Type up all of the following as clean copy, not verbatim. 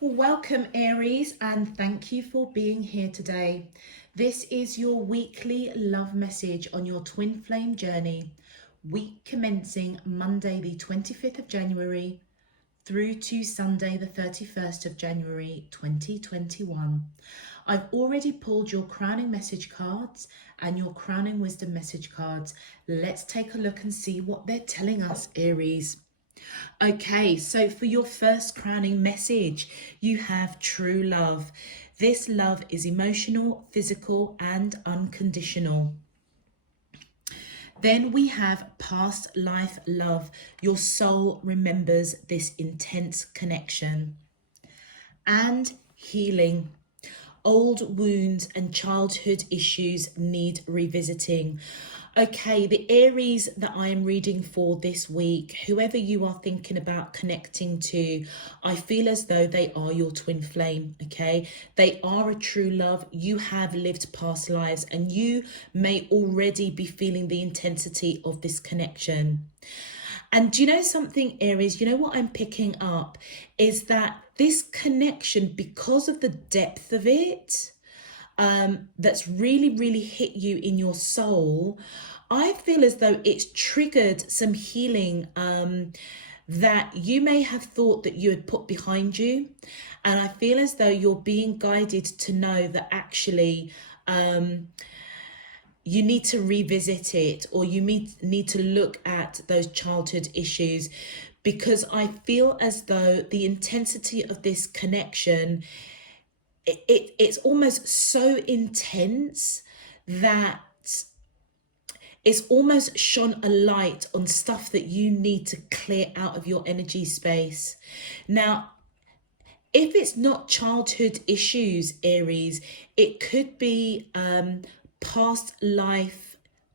Welcome, Aries, and thank you for being here today. This is your weekly love message on your twin flame journey, week commencing Monday, the 25th of January, through to Sunday, the 31st of January, 2021. I've already pulled your crowning message cards and your crowning wisdom message cards. Let's take a look and see what they're telling us, Aries. Okay, so for your first crowning message, you have true love. This love is emotional, physical, and unconditional. Then we have past life love. Your soul remembers this intense connection. And healing. Old wounds and childhood issues need revisiting. Okay, the Aries that I am reading for this week, whoever you are thinking about connecting to, I feel as though they are your twin flame, okay? They are a true love. You have lived past lives and you may already be feeling the intensity of this connection. And do you know something, Aries? You know what I'm picking up is that this connection, because of the depth of it, that's really hit you in your soul, I feel as though it's triggered some healing that you may have thought that you had put behind you. And I feel as though you're being guided to know that actually you need to revisit it, or you need to look at those childhood issues, because I feel as though the intensity of this connection, it's almost so intense that it's almost shone a light on stuff that you need to clear out of your energy space. Now, if it's not childhood issues, Aries, it could be past life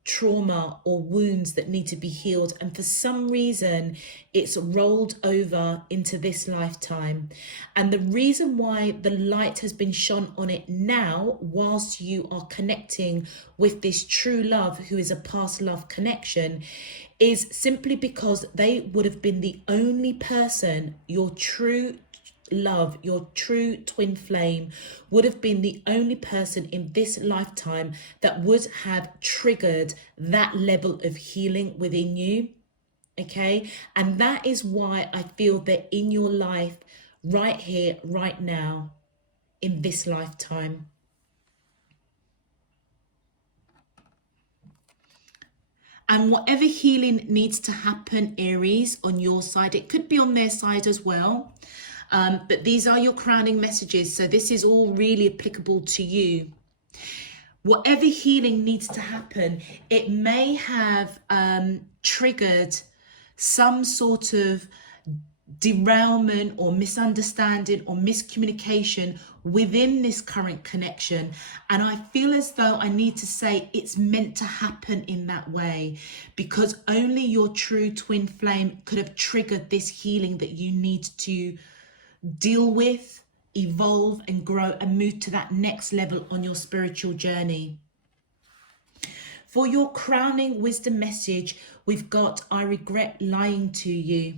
trauma or wounds that need to be healed, and for some reason it's rolled over into this lifetime. And the reason why the light has been shone on it now, whilst you are connecting with this true love who is a past love connection, is simply because they would have been the only person, your true love, your true twin flame would have been the only person in this lifetime that would have triggered that level of healing within you. Okay, and that is why I feel that in your life right here, right now, in this lifetime, and whatever healing needs to happen, Aries, on your side, it could be on their side as well. But these are your crowning messages. So this is all really applicable to you. Whatever healing needs to happen, it may have triggered some sort of derailment or misunderstanding or miscommunication within this current connection. And I feel as though I need to say it's meant to happen in that way, because only your true twin flame could have triggered this healing that you need to deal with, evolve and grow and move to that next level on your spiritual journey. For your crowning wisdom message, we've got, I regret lying to you.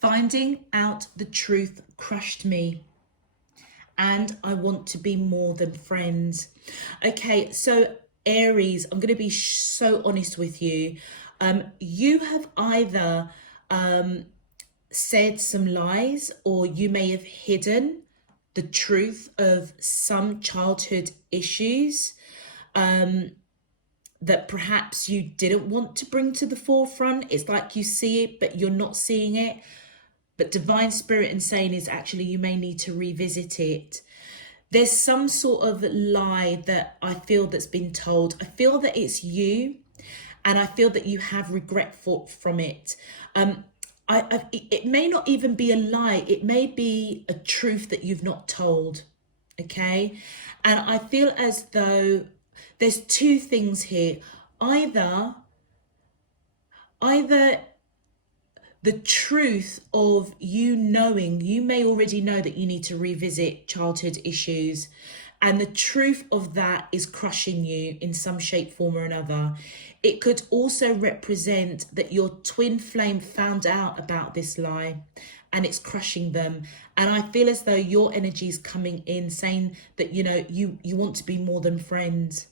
Finding out the truth crushed me, and I want to be more than friends. Okay, so Aries, I'm going to be so honest with you. You have either said some lies, or you may have hidden the truth of some childhood issues that perhaps you didn't want to bring to the forefront. It's like you see it, but you're not seeing it. But divine spirit and saying is actually you may need to revisit it. There's some sort of lie that I feel that's been told. I feel that it's you, and I feel that you have regret from it. It may not even be a lie. It may be a truth that you've not told. Okay. And I feel as though there's two things here. Either the truth of you knowing, you may already know that you need to revisit childhood issues, and the truth of that is crushing you in some shape, form or another. It could also represent that your twin flame found out about this lie and it's crushing them. And I feel as though your energy is coming in saying that, you know, you want to be more than friends.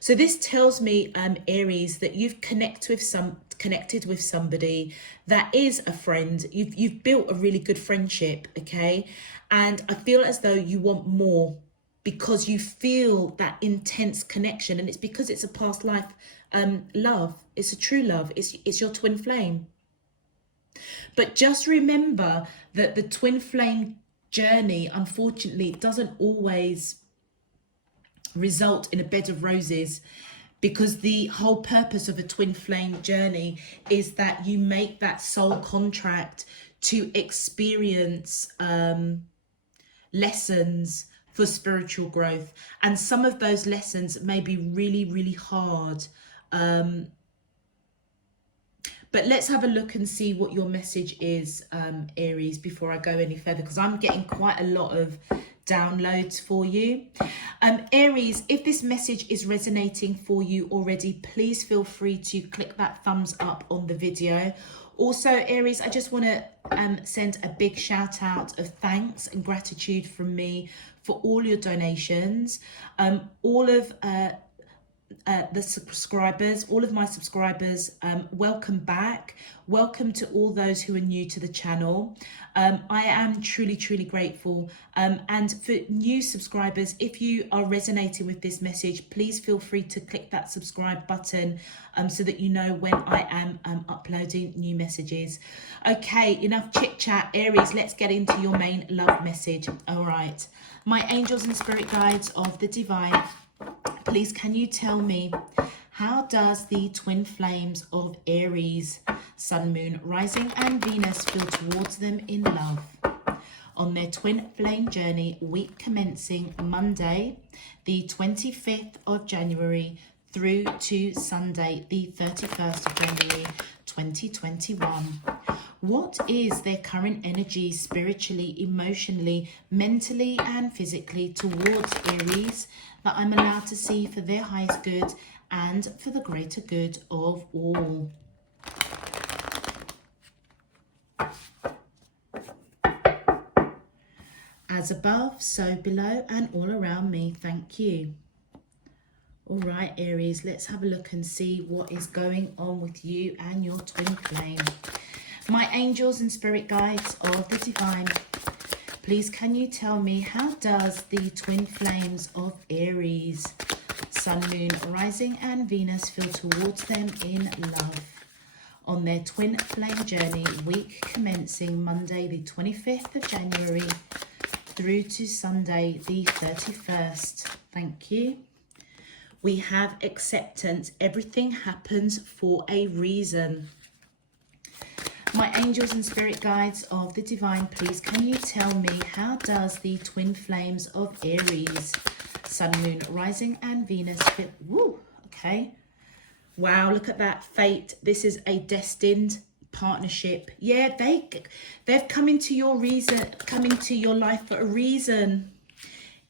So this tells me, Aries, that you've connected with somebody that is a friend. You've built a really good friendship, okay? And I feel as though you want more, because you feel that intense connection, and it's because it's a past life love. It's a true love. It's your twin flame. But just remember that the twin flame journey, unfortunately, doesn't always result in a bed of roses, because the whole purpose of a twin flame journey is that you make that soul contract to experience lessons for spiritual growth. And some of those lessons may be really, really hard. But let's have a look and see what your message is, Aries, before I go any further, because I'm getting quite a lot of downloads for you. Aries, if this message is resonating for you already, please feel free to click that thumbs up on the video. Also, Aries, I just want to send a big shout out of thanks and gratitude from me for all your donations. All of the subscribers, all of my subscribers, welcome back. Welcome to all those who are new to the channel. I am truly, truly grateful. And for new subscribers, if you are resonating with this message, please feel free to click that subscribe button so that you know when I am uploading new messages. Okay, enough chit chat, Aries, let's get into your main love message. All right, my angels and spirit guides of the divine, please can you tell me, how does the twin flames of Aries, Sun, Moon, Rising and Venus feel towards them in love on their twin flame journey, week commencing Monday, the 25th of January through to Sunday, the 31st of January, 2021. What is their current energy spiritually, emotionally, mentally and physically towards Aries that I'm allowed to see for their highest good and for the greater good of all? As above, so below and all around me. Thank you. All right, Aries, let's have a look and see what is going on with you and your twin flame. My angels and spirit guides of the divine, please can you tell me, how does the twin flames of Aries, Sun, Moon, Rising and Venus feel towards them in love on their twin flame journey, week commencing Monday the 25th of January through to Sunday the 31st. Thank you. We have acceptance. Everything happens for a reason. My angels and spirit guides of the divine, please can you tell me, how does the twin flames of Aries, Sun, Moon, Rising and Venus feel? Woo, okay. Wow, look at that, fate. This is a destined partnership. Yeah, they've come into your life for a reason,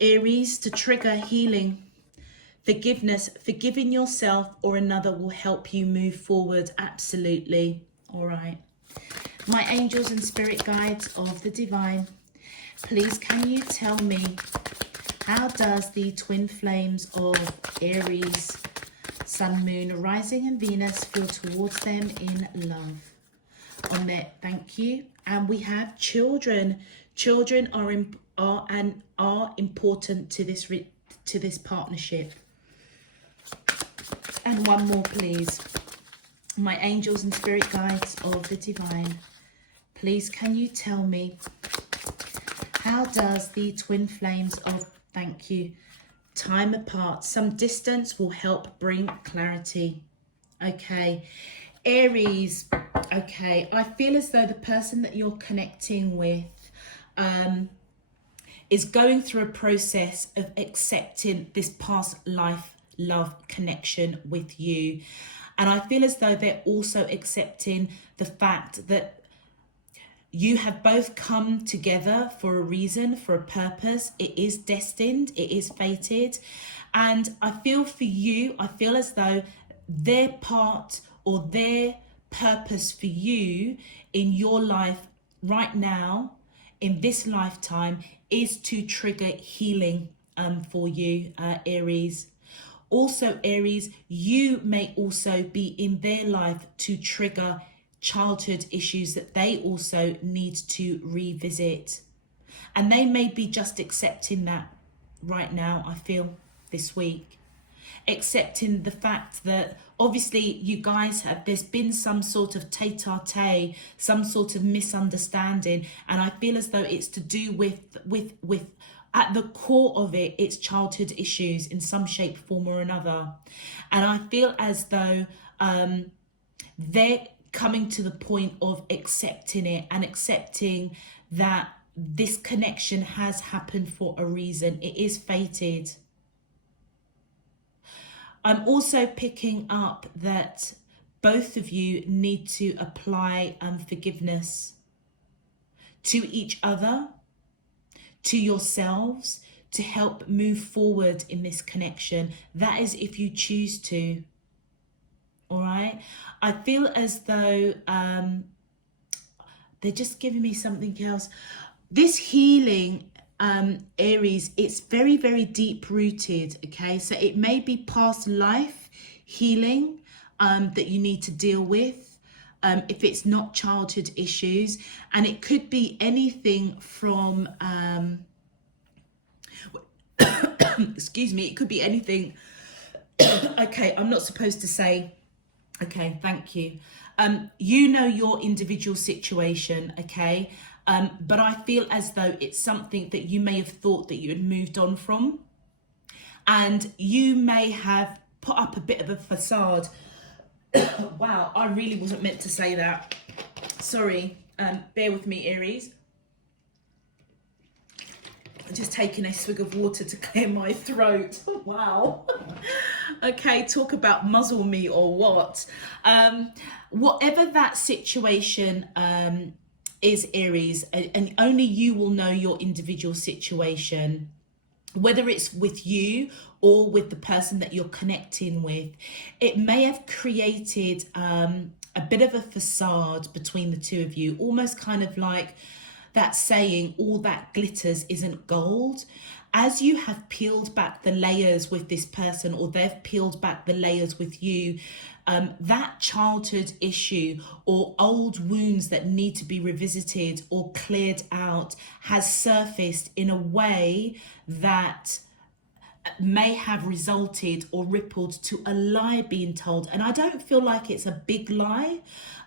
Aries, to trigger healing, forgiveness. Forgiving yourself or another will help you move forward. Absolutely. All right. My angels and spirit guides of the divine, please can you tell me, how does the twin flames of Aries, Sun, Moon, Rising and Venus feel towards them in love on their, thank you. And we have children. Children are important to this partnership. And one more, please. My angels and spirit guides of the divine, please can you tell me, how does the twin flames of, thank you, time apart, some distance will help bring clarity. Okay, Aries, okay, I feel as though the person that you're connecting with is going through a process of accepting this past life love connection with you. And I feel as though they're also accepting the fact that you have both come together for a reason, for a purpose. It is destined, it is fated. And I feel for you, I feel as though their part or their purpose for you in your life right now in this lifetime is to trigger healing for you, Aries. Also, Aries, you may also be in their life to trigger childhood issues that they also need to revisit. And they may be just accepting that right now, I feel, this week. Accepting the fact that obviously you guys have, there's been some sort of tete-a-tete, some sort of misunderstanding, and I feel as though it's to do with at the core of it, it's childhood issues in some shape, form or another. And I feel as though they're coming to the point of accepting it and accepting that this connection has happened for a reason. It is fated. I'm also picking up that both of you need to apply forgiveness to each other, to yourselves, to help move forward in this connection. That is if you choose to. All right. I feel as though they're just giving me something else. This healing, Aries, it's very, very deep rooted. Okay, so it may be past life healing that you need to deal with if it's not childhood issues, and it could be anything from excuse me, it could be anything. Okay, I'm not supposed to say. Okay, thank you. You know your individual situation, okay? But I feel as though it's something that you may have thought that you had moved on from. And you may have put up a bit of a facade. Wow, I really wasn't meant to say that. Sorry, bear with me, Aries. I'm just taking a swig of water to clear my throat. Wow. Okay, talk about muzzle me or what. Whatever that situation is, Aries, and only you will know your individual situation, whether it's with you or with the person that you're connecting with, it may have created a bit of a facade between the two of you, almost kind of like that saying, all that glitters isn't gold. As you have peeled back the layers with this person, or they've peeled back the layers with you, that childhood issue or old wounds that need to be revisited or cleared out has surfaced in a way that may have resulted or rippled to a lie being told. And I don't feel like it's a big lie.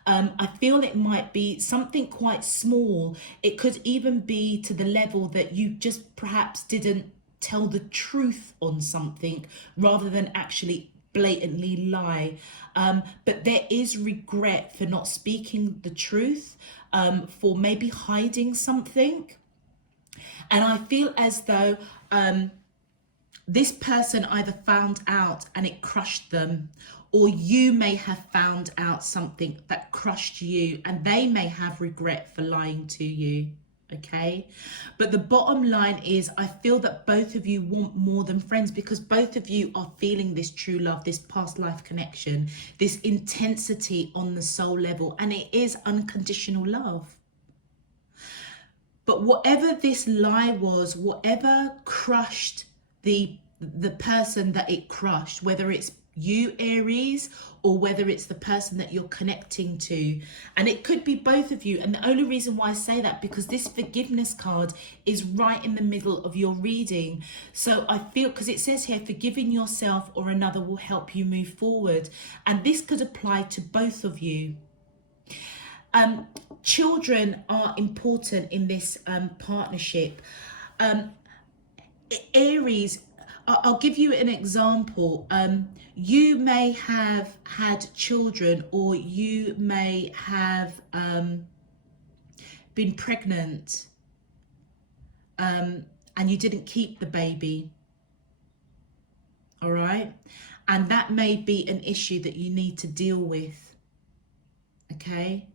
I feel it might be something quite small. It could even be to the level that you just perhaps didn't tell the truth on something rather than actually blatantly lie. But there is regret for not speaking the truth, for maybe hiding something. And I feel as though this person either found out and it crushed them, or you may have found out something that crushed you and they may have regret for lying to you. Okay, but the bottom line is I feel that both of you want more than friends, because both of you are feeling this true love, this past life connection, this intensity on the soul level, and it is unconditional love. But whatever this lie was, whatever crushed the person that it crushed, whether it's you, Aries, or whether it's the person that you're connecting to, and it could be both of you. And the only reason why I say that, because this forgiveness card is right in the middle of your reading. So I feel, because it says here, forgiving yourself or another will help you move forward, and this could apply to both of you. Children are important in this partnership. Aries, I'll give you an example. You may have had children, or you may have been pregnant and you didn't keep the baby. All right. And that may be an issue that you need to deal with. Okay.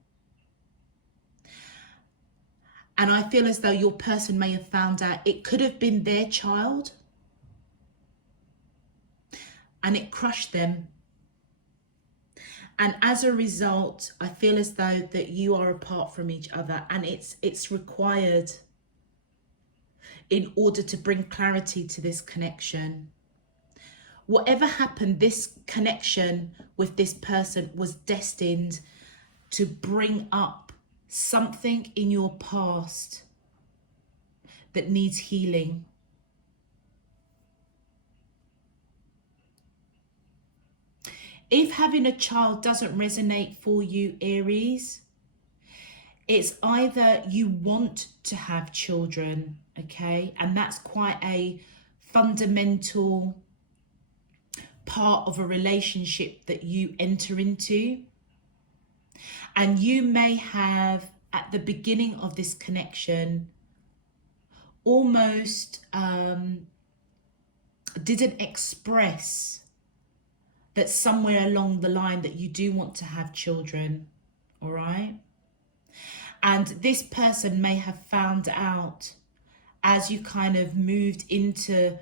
And I feel as though your person may have found out it could have been their child, and it crushed them. And as a result, I feel as though that you are apart from each other, and it's required in order to bring clarity to this connection. Whatever happened, this connection with this person was destined to bring up something in your past that needs healing. If having a child doesn't resonate for you, Aries, it's either you want to have children, okay? And that's quite a fundamental part of a relationship that you enter into. And you may have, at the beginning of this connection, almost didn't express that somewhere along the line that you do want to have children, all right? And this person may have found out as you kind of moved into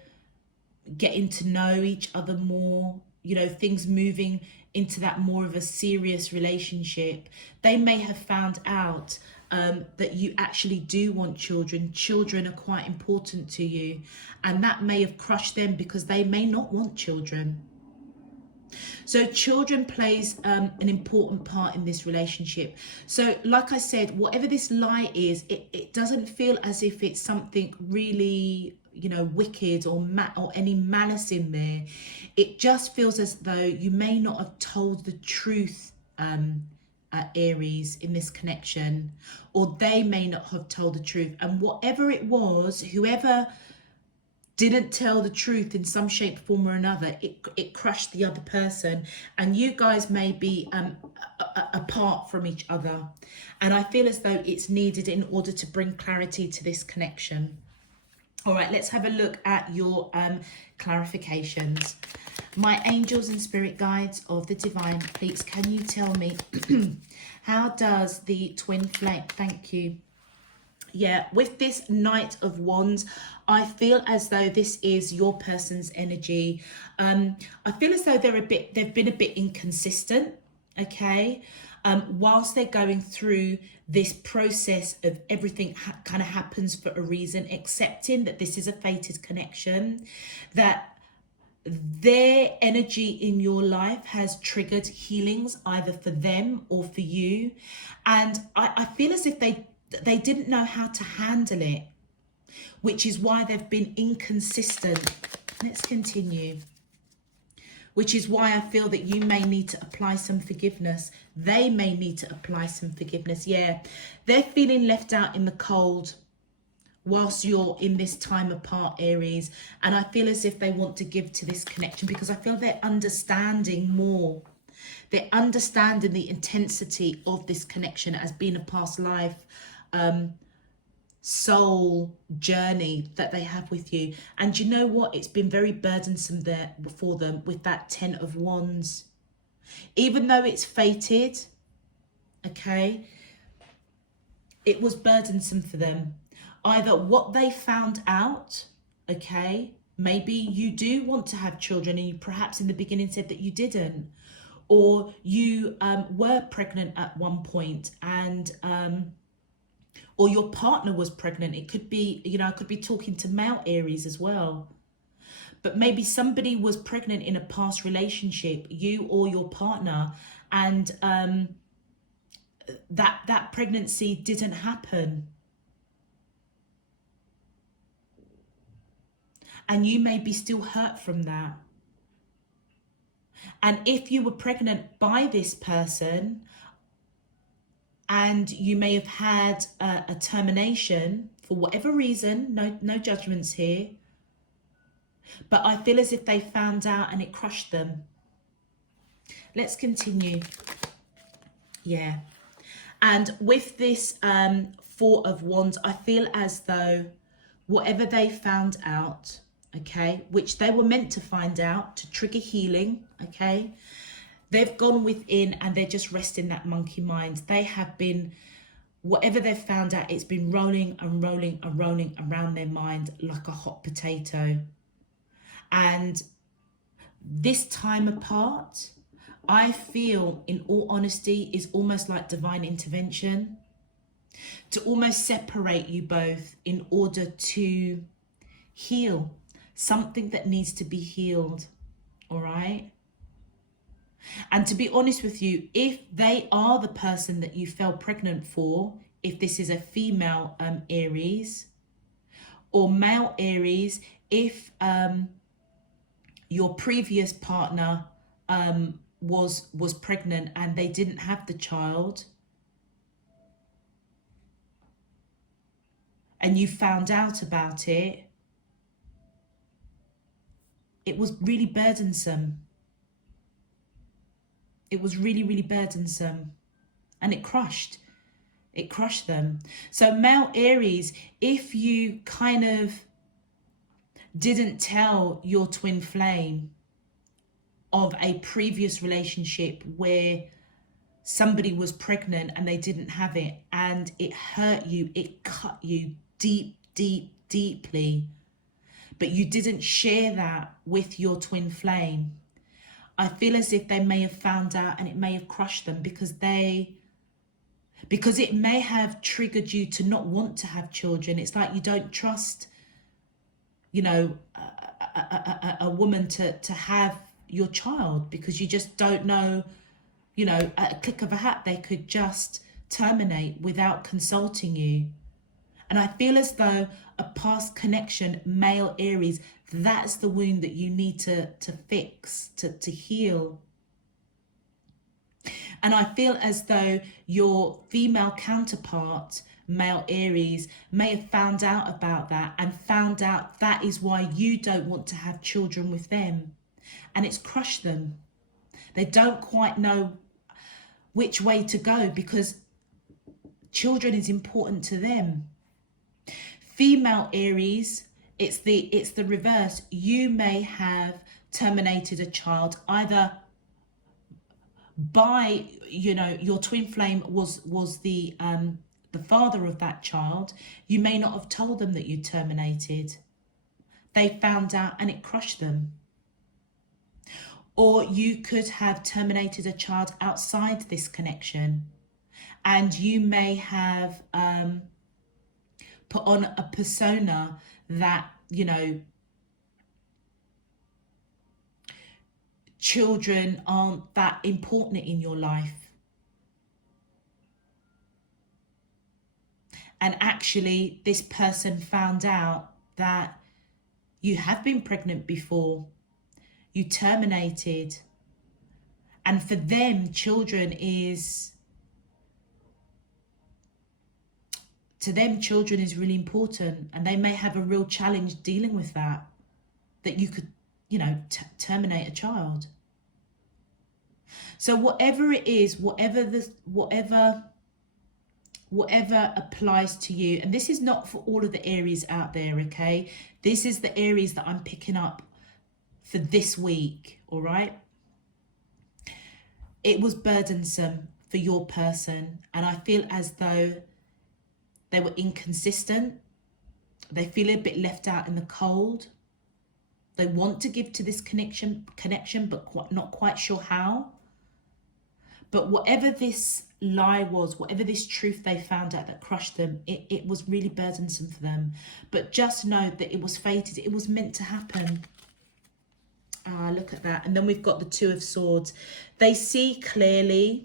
getting to know each other more, you know, things moving into that more of a serious relationship. They may have found out that you actually do want children. Children are quite important to you, and that may have crushed them because they may not want children. So children plays an important part in this relationship. So like I said, whatever this lie is, it doesn't feel as if it's something really, you know, wicked or any malice in there. It just feels as though you may not have told the truth, Aries, in this connection, or they may not have told the truth. And whatever it was, whoever didn't tell the truth in some shape, form or another, it crushed the other person, and you guys may be apart from each other. And I feel as though it's needed in order to bring clarity to this connection. All right, let's have a look at your clarifications. My angels and spirit guides of the divine, please, can you tell me how does the twin flame, thank you. Yeah, with this Knight of Wands, I feel as though this is your person's energy. I feel as though they've been a bit inconsistent, okay? Whilst they're going through this process of everything kind of happens for a reason, accepting that this is a fated connection, that their energy in your life has triggered healings either for them or for you. And I feel as if they didn't know how to handle it, which is why they've been inconsistent. Let's continue. Which is why I feel that you may need to apply some forgiveness. They may need to apply some forgiveness. Yeah, they're feeling left out in the cold whilst you're in this time apart, Aries. And I feel as if they want to give to this connection because I feel they're understanding more. They're understanding the intensity of this connection as being a past life soul journey that they have with you. And you know what? It's been very burdensome there for them with that 10 of Wands. Even though it's fated, okay, it was burdensome for them. Either what they found out, okay, maybe you do want to have children and you perhaps in the beginning said that you didn't, or you were pregnant at one point and or your partner was pregnant. It could be, you know, I could be talking to male Aries as well. But maybe somebody was pregnant in a past relationship, you or your partner, and that pregnancy didn't happen. And you may be still hurt from that. And if you were pregnant by this person, and you may have had a termination for whatever reason, no judgments here, but I feel as if they found out and it crushed them. Let's continue. Yeah. And with this 4 of Wands, I feel as though whatever they found out, okay, which they were meant to find out to trigger healing, okay, they've gone within and they're just resting that monkey mind. They have been, whatever they've found out, it's been rolling and rolling and rolling around their mind like a hot potato. And this time apart, I feel, in all honesty, is almost like divine intervention to almost separate you both in order to heal something that needs to be healed. All right. And to be honest with you, if they are the person that you fell pregnant for, if this is a female Aries, or male Aries, if your previous partner was pregnant and they didn't have the child, and you found out about it, it was really burdensome. It was really, really burdensome, and it crushed them. So male Aries, if you kind of didn't tell your twin flame of a previous relationship where somebody was pregnant and they didn't have it, and it hurt you, it cut you deeply, but you didn't share that with your twin flame, I feel as if they may have found out and it may have crushed them, because it may have triggered you to not want to have children. It's like you don't trust, you know, a woman to have your child, because you just don't know, you know, at a click of a hat, they could just terminate without consulting you. And I feel as though a past connection, male Aries, that's the wound that you need to fix, to heal. And I feel as though your female counterpart, male Aries, may have found out about that and found out that is why you don't want to have children with them. And it's crushed them. They don't quite know which way to go, because children is important to them. Female Aries, it's the reverse. You may have terminated a child either by, you know, your twin flame was the father of that child. You may not have told them that you terminated. They found out and it crushed them. Or you could have terminated a child outside this connection, and you may have put on a persona that, you know, children aren't that important in your life. And actually, this person found out that you have been pregnant before, you terminated. And for them, children is really important, and they may have a real challenge dealing with that you could, you know, terminate a child. So whatever it is, whatever applies to you, and this is not for all of the Aries out there, okay? This is the Aries that I'm picking up for this week, all right? It was burdensome for your person, and I feel as though they were inconsistent. They feel a bit left out in the cold. They want to give to this connection, but not quite sure how. But whatever this lie was, whatever this truth they found out that crushed them, it was really burdensome for them. But just know that it was fated. It was meant to happen. Ah, look at that. And then we've got the Two of Swords. They see clearly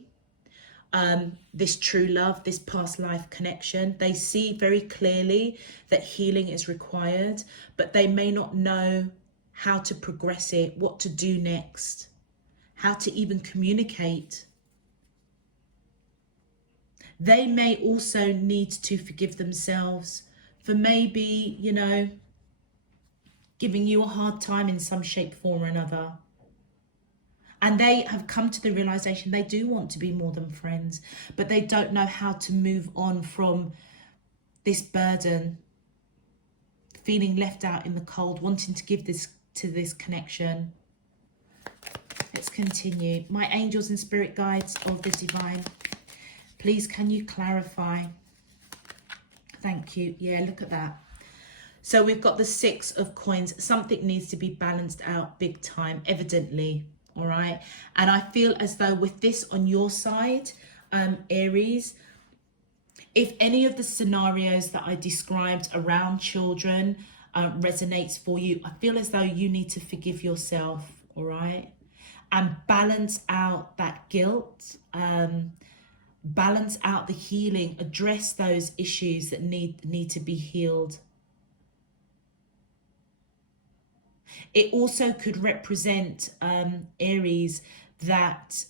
this true love, this past life connection. They see very clearly that healing is required, but they may not know how to progress it, what to do next, how to even communicate. They may also need to forgive themselves for maybe, you know, giving you a hard time in some shape, form or another. And they have come to the realization they do want to be more than friends, but they don't know how to move on from this burden, feeling left out in the cold, wanting to give this to this connection. Let's continue. My angels and spirit guides of the divine, please can you clarify? Thank you. Yeah, look at that. So we've got the Six of Coins. Something needs to be balanced out big time, evidently. all right? And I feel as though with this on your side, Aries, if any of the scenarios that I described around children resonates for you, I feel as though you need to forgive yourself, all right? And balance out that guilt, balance out the healing, address those issues that need to be healed. It also could represent, Aries, that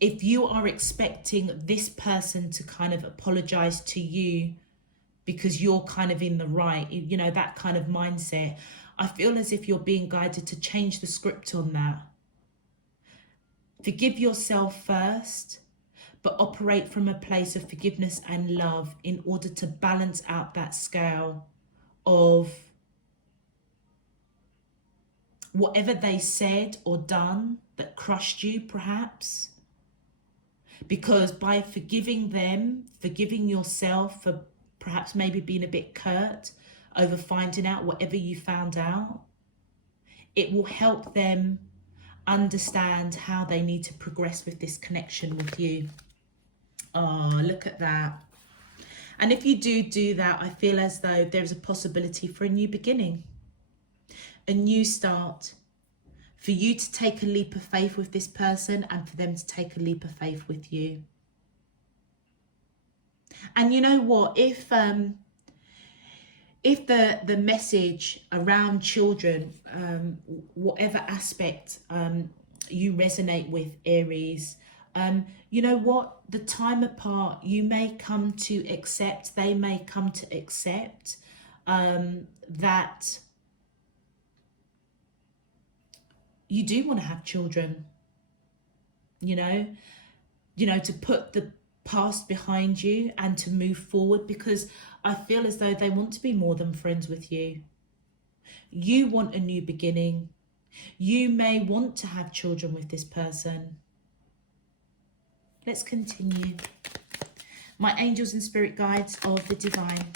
if you are expecting this person to kind of apologize to you because you're kind of in the right, you know, that kind of mindset, I feel as if you're being guided to change the script on that. Forgive yourself first, but operate from a place of forgiveness and love in order to balance out that scale of whatever they said or done that crushed you, perhaps. Because by forgiving them, forgiving yourself for perhaps maybe being a bit curt over finding out whatever you found out, it will help them understand how they need to progress with this connection with you. Oh, look at that. And if you do that, I feel as though there's a possibility for a new beginning, a new start, for you to take a leap of faith with this person and for them to take a leap of faith with you. And you know what, if the message around children, whatever aspect you resonate with, Aries, you know what, the time apart, you may come to accept, they may come to accept that you do want to have children, you know, to put the past behind you and to move forward, because I feel as though they want to be more than friends with you. You want a new beginning. You may want to have children with this person. Let's continue. My angels and spirit guides of the divine,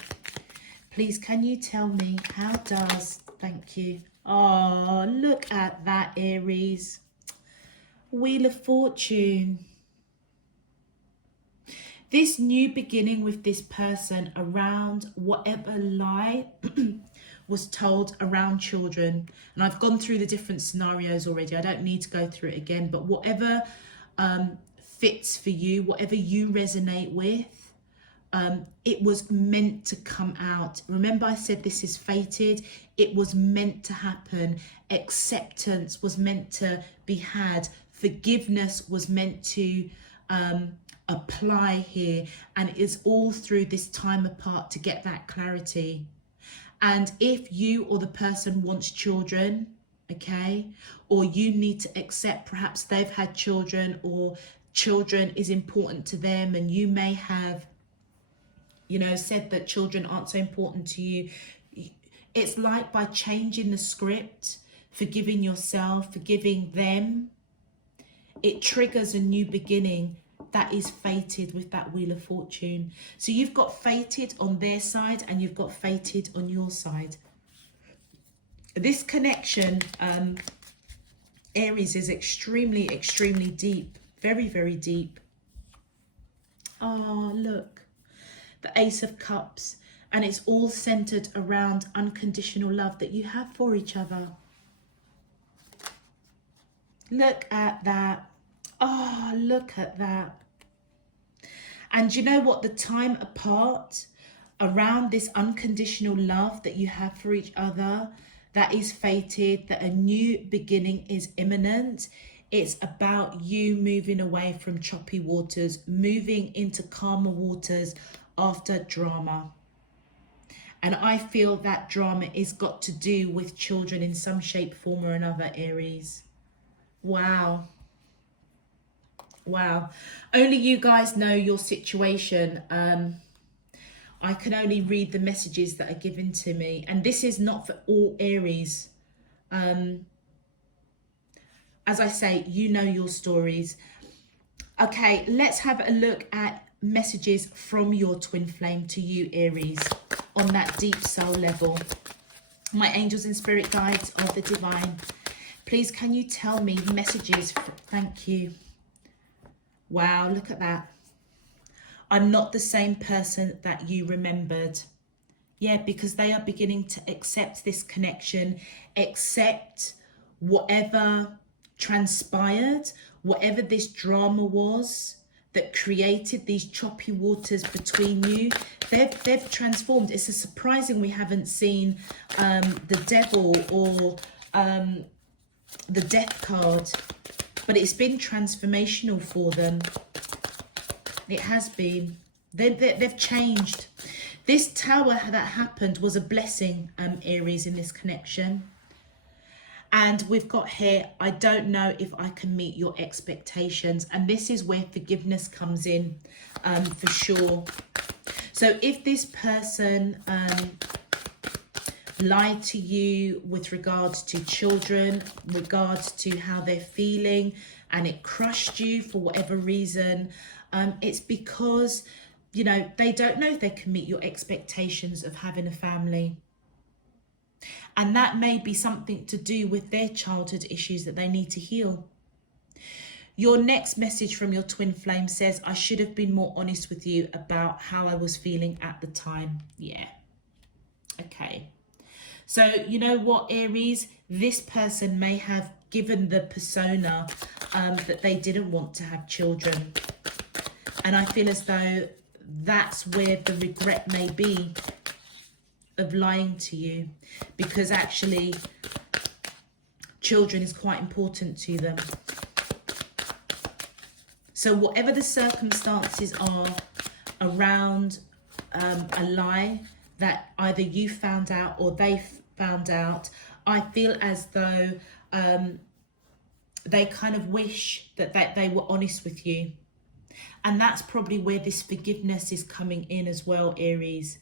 please can you tell me how does, thank you. Oh, look at that, Aries. Wheel of Fortune. This new beginning with this person around whatever lie was told around children. And I've gone through the different scenarios already. I don't need to go through it again. But whatever fits for you, whatever you resonate with, it was meant to come out. Remember I said this is fated. It was meant to happen. Acceptance was meant to be had. Forgiveness was meant to apply here. And it is all through this time apart to get that clarity. And if you or the person wants children, okay, or you need to accept perhaps they've had children or children is important to them, and you may have, you know, said that children aren't so important to you. It's like by changing the script, forgiving yourself, forgiving them, it triggers a new beginning that is fated with that Wheel of Fortune. So you've got fated on their side and you've got fated on your side. This connection, Aries, is extremely, extremely deep. Very, very deep. Oh, look. The Ace of Cups. And it's all centered around unconditional love that you have for each other. Look at that. Oh, look at that. And you know what? The time apart around this unconditional love that you have for each other, that is fated, that a new beginning is imminent. It's about you moving away from choppy waters, moving into calmer waters after drama. And I feel that drama is got to do with children in some shape, form or another, Aries. Wow. Wow. Only you guys know your situation. I can only read the messages that are given to me. And this is not for all Aries. As I say, you know your stories. Okay, let's have a look at messages from your twin flame to you, Aries, on that deep soul level. My angels and spirit guides of the divine, Please, can you tell me messages? Thank you. Wow, look at that. I'm not the same person that you remembered. Yeah, because they are beginning to accept this connection, accept whatever transpired, whatever this drama was that created these choppy waters between you. They've transformed. It's a surprising we haven't seen the devil or the death card, but it's been transformational for them. It has been. They've changed. This tower that happened was a blessing, Aries, in this connection. And we've got here, I don't know if I can meet your expectations. And this is where forgiveness comes in, for sure. So if this person lied to you with regards to children, regards to how they're feeling, and it crushed you for whatever reason, it's because, you know, they don't know if they can meet your expectations of having a family. And that may be something to do with their childhood issues that they need to heal. Your next message from your twin flame says, I should have been more honest with you about how I was feeling at the time. Yeah. Okay. So, you know what, Aries? This person may have given the persona that they didn't want to have children. And I feel as though that's where the regret may be of lying to you, because actually children is quite important to them. So whatever the circumstances are around a lie that either you found out or they found out, I feel as though they kind of wish that they were honest with you. And that's probably where this forgiveness is coming in as well, Aries.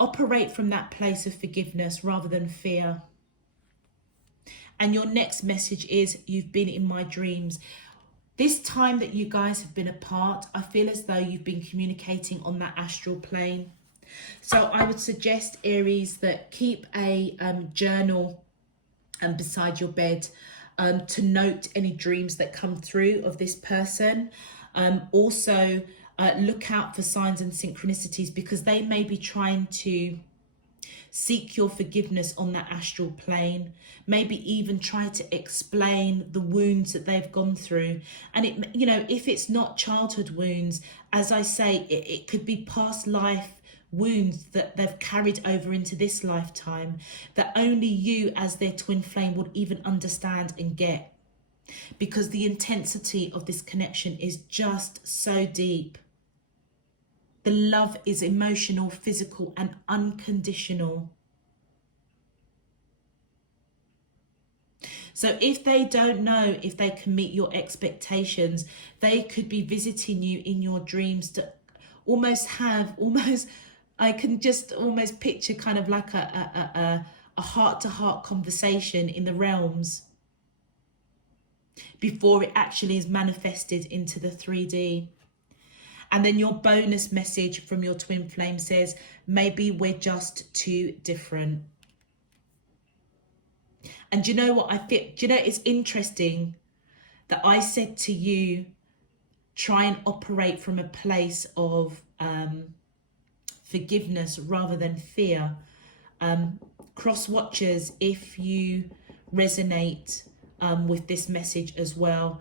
Operate from that place of forgiveness rather than fear. And your next message is, you've been in my dreams. This time that you guys have been apart, I feel as though you've been communicating on that astral plane. So I would suggest, Aries, that keep a journal beside your bed to note any dreams that come through of this person. Also, look out for signs and synchronicities, because they may be trying to seek your forgiveness on that astral plane, maybe even try to explain the wounds that they've gone through. And it, you know, if it's not childhood wounds, as I say, it could be past life wounds that they've carried over into this lifetime that only you as their twin flame would even understand and get, because the intensity of this connection is just so deep. The love is emotional, physical, and unconditional. So if they don't know if they can meet your expectations, they could be visiting you in your dreams to I can just almost picture kind of like a heart-to-heart conversation in the realms before it actually is manifested into the 3D. And then your bonus message from your twin flame says, maybe we're just too different. And do you know what I feel? Do you know, it's interesting that I said to you, try and operate from a place of forgiveness rather than fear. Cross watchers if you resonate with this message as well.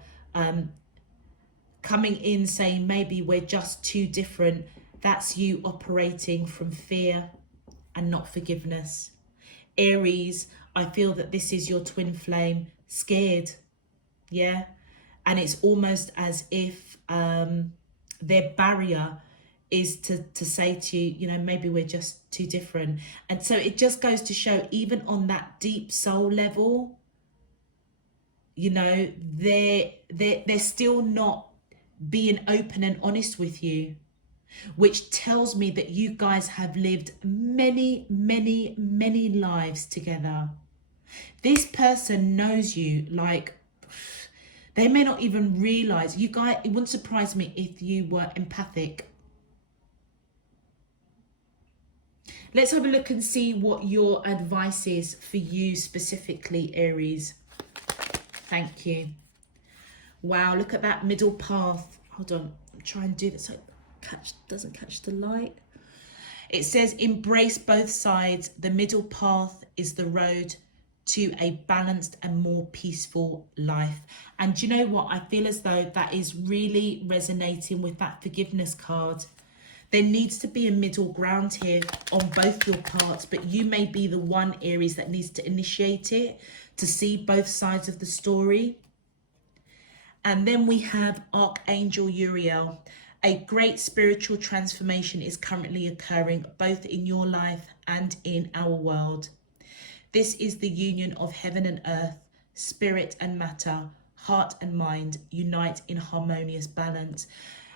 Coming in saying maybe we're just too different, that's you operating from fear and not forgiveness. Aries, I feel that this is your twin flame scared, yeah? And it's almost as if their barrier is to say to you, you know, maybe we're just too different. And so it just goes to show, even on that deep soul level, you know, they're still not being open and honest with you, which tells me that you guys have lived many, many, many lives together. This person knows you like, they may not even realize. You guys, it wouldn't surprise me if you were empathic. Let's have a look and see what your advice is for you specifically, Aries. Thank you. Wow, look at that middle path. Hold on, I'm trying to do this so it doesn't catch the light. It says, embrace both sides. The middle path is the road to a balanced and more peaceful life. And do you know what? I feel as though that is really resonating with that forgiveness card. There needs to be a middle ground here on both your parts, but you may be the one, Aries, that needs to initiate it, to see both sides of the story. And then we have Archangel Uriel. A great spiritual transformation is currently occurring both in your life and in our world. This is the union of heaven and earth, spirit and matter, heart and mind unite in harmonious balance.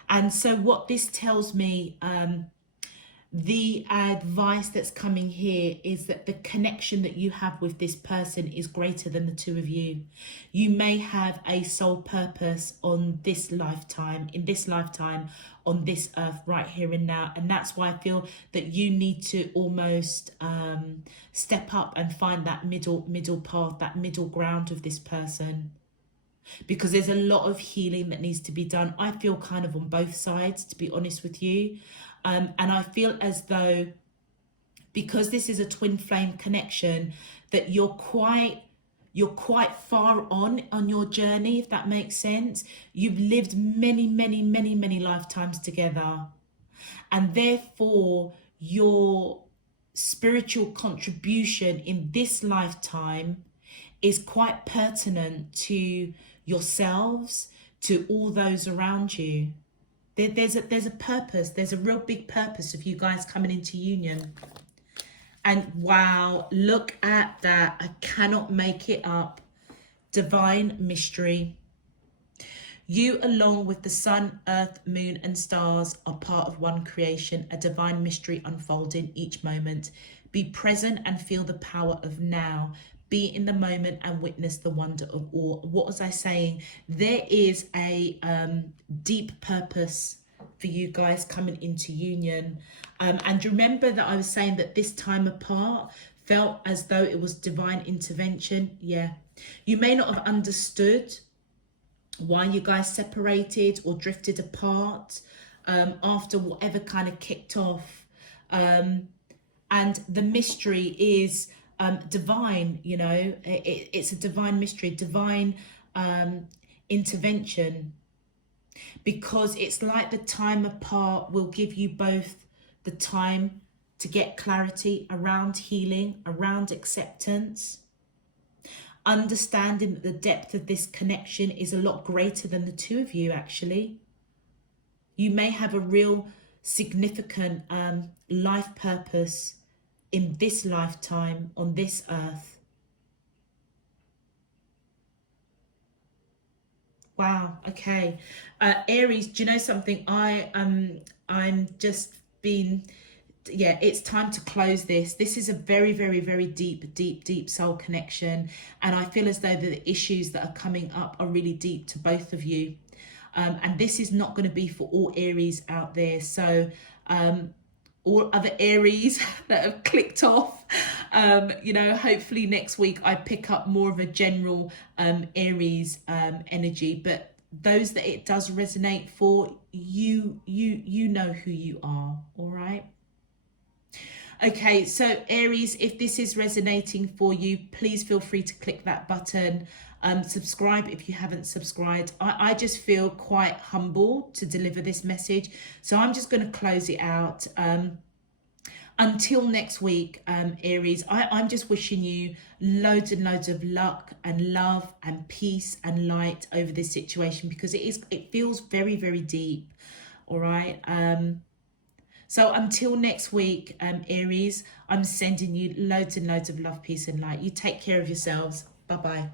And so what this tells me, the advice that's coming here is that the connection that you have with this person is greater than the two of you. You may have a soul purpose on this lifetime, on this earth, right here and now. And that's why I feel that you need to almost step up and find that middle path, that middle ground of this person. Because there's a lot of healing that needs to be done. I feel kind of on both sides, to be honest with you. And I feel as though, because this is a twin flame connection, that you're quite far on your journey, if that makes sense. You've lived many lifetimes together. And therefore, your spiritual contribution in this lifetime is quite pertinent to yourselves, to all those around you. There's a purpose. There's a real big purpose of you guys coming into union. And wow, look at that. I cannot make it up. Divine mystery. You, along with the sun, earth, moon, and stars, are part of one creation, a divine mystery unfolding each moment. Be present and feel the power of now. Be in the moment and witness the wonder of awe. What was I saying? There is a deep purpose for you guys coming into union. And remember that I was saying that this time apart felt as though it was divine intervention. Yeah. You may not have understood why you guys separated or drifted apart after whatever kind of kicked off. And the mystery is divine, you know, it's a divine mystery, divine intervention, because it's like the time apart will give you both the time to get clarity around healing, around acceptance, understanding that the depth of this connection is a lot greater than the two of you. Actually, you may have a real significant life purpose in this lifetime on this earth. Wow. Okay. Aries, do you know something? I'm just been, yeah, it's time to close this. This is a very deep soul connection. And I feel as though the issues that are coming up are really deep to both of you. And this is not going to be for all Aries out there. So, all other Aries that have clicked off, you know, hopefully next week I pick up more of a general Aries energy. But those that it does resonate for, you know who you are. All right. Okay, so Aries, if this is resonating for you, please feel free to click that button. Subscribe if you haven't subscribed. I just feel quite humble to deliver this message, so I'm just going to close it out. Until next week, Aries, I'm just wishing you loads and loads of luck and love and peace and light over this situation, because it feels very deep. All right. So until next week, Aries, I'm sending you loads and loads of love, peace and light. You take care of yourselves. Bye-bye.